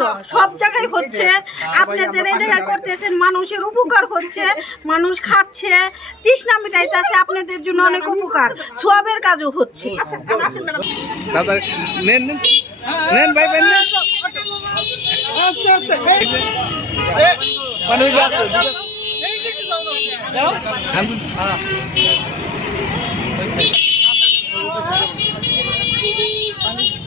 ভালো সব জায়গায় হচ্ছে। আপনাদের এই জায়গায় করতেছেন মানুষের উপকার হচ্ছে মানুষ খাচ্ছে তৃষ্ণা মিটাইতেছে আপনাদের জন্য অনেক উপকার। সবের কাজও হচ্ছে। দাদা নেন নেন। নেন ভাই ভাই নেন। ওই যে আছে, দুটো- আমি-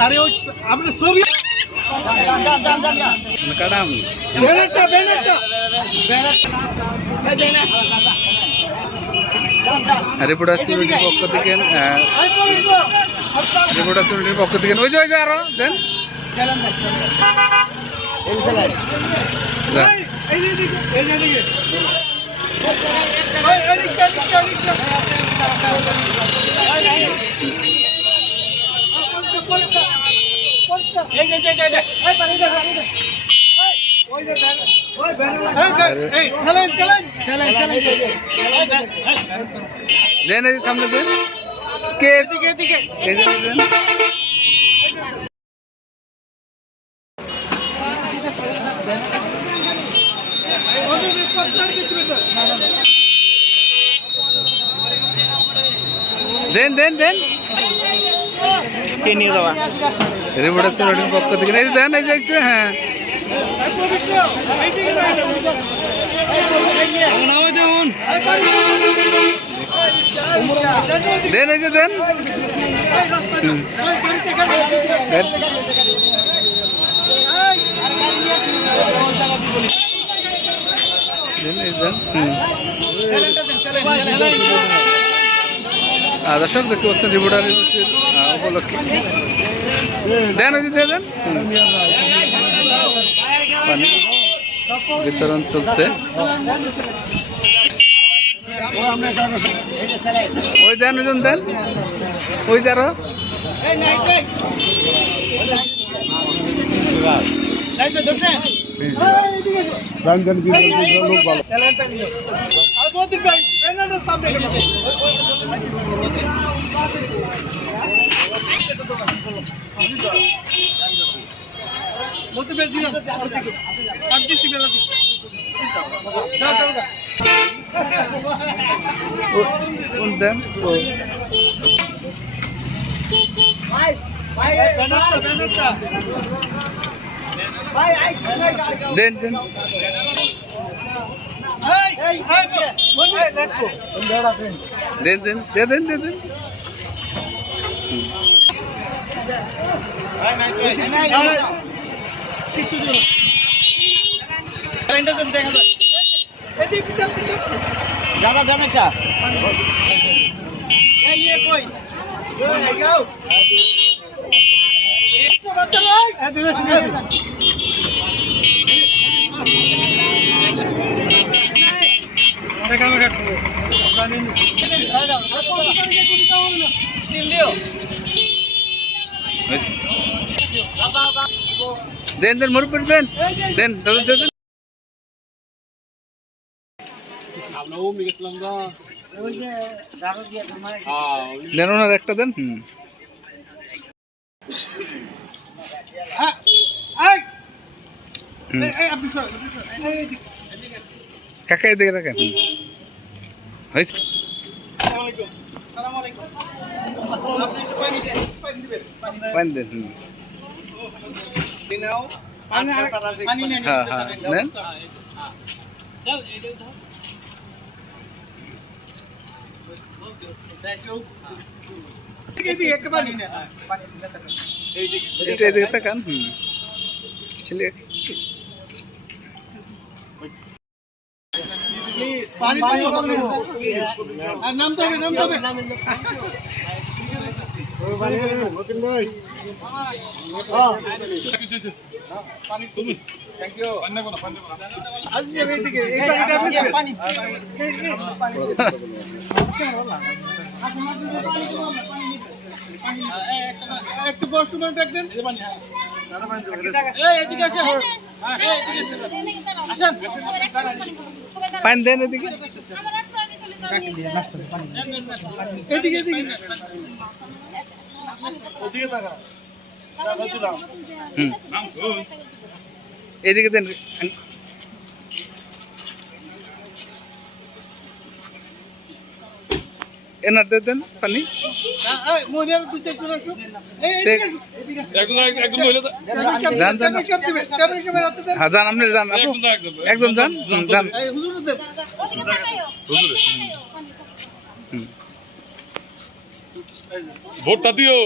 আরে ওই আপনি ছবি কাটাম ব্যানারটা ব্যানারটা রিপোর্টার সিউনিটির পক্ষ থেকে রিপোর্টার সিউনিটির পক্ষ থেকে ওই যে ওই যে আরও দেন যা। এই দিকে এই এদিকে এই চলেন চলেন চলেন চলেন দেন এই যে সামনে দেন কে এদিকে এদিকে এই যে দেন ওদিকে পত্তর দিতে দেন দেন দেন কে নিয়ে যাওয়া রিপোর্টার সিউনিটির পক্ষ থেকে এই যে দেন এই যে এই যে, হ্যাঁ দেন এই যে দেন। এই দর্শক দেখতে পাচ্ছেন রিপোর্টার উপলক্ষে। দেন ওই যে দেন। পানি বিতরণ চলছে। ওই দেন ওজন দেন ওই যারো বলতে পেরেছি না আর দিচ্ছি বেলা দিচ্ছি যাও যাও যাও ও- কোন দেন ও ব্যানারটা ব্যানারটা দেন দেন এই এই এই মনি দেখো দেন দেন দে দেন দে দেন কিছু দিন দাদা জান একটা। এই ये দেন দেন মুরব্বী দেন। দেন দাদা দেন দেন। ওনার একটা, দেন। হুম। কাকা, এদিকে রাখেন। হয়েছে। পানি দেন। হুম। নাও পানি পানি নেন। হ্যাঁ হ্যাঁ। নেন। এটা এদিকে তাকান হুম। ছেলে পানি পানি নামতে হবে নামতে হবে। আসছি আমি এইদিকে এই পানিটা আপনি দিবেন। এই, এই। একটু বর্ষমান রাখবেন পানি দেন এদিকে এদিকে এদিকে হুম এদিকে দেন। রাখতে দেন। হ্যাঁ যান আপনি যান একজন যান যান ভোটটা দিও।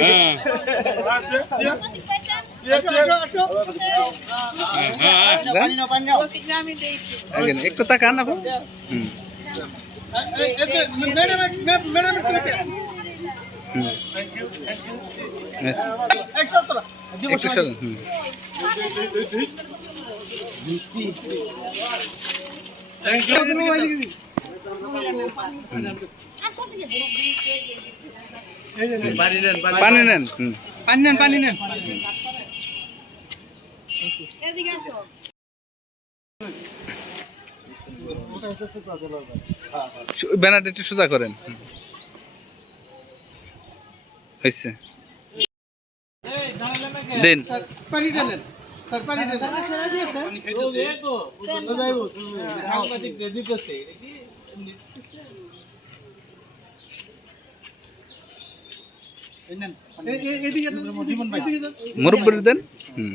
হ্যাঁ। হ্যাঁ হ্যাঁ। পানি পানি একটু তাকান আপু। একটু সরেন হুম পানি নেন পানি নেন পানি নেন সু- ব্যানারটা একটু সোজা করেন। হুম। হয়েছে দিন। দেন পানি দেন এই, এই, এদিকে দেন, এদিকে দেন। মুরব্বর দেন হুম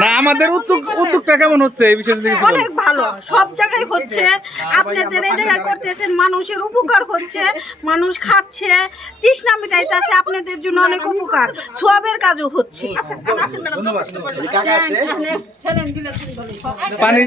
না আমাদের উদ্যোগ উদ্যোগটা কেমন হচ্ছে এই বিষয়ে। অনেক ভালো সব জায়গায় হচ্ছে আপনাদের এই জায়গায় করতেছেন মানুষের উপকার হচ্ছে মানুষ খাচ্ছে তৃষ্ণা মিটাইতেছে আপনাদের জন্য অনেক উপকার সোয়াবের কাজও হচ্ছে পানি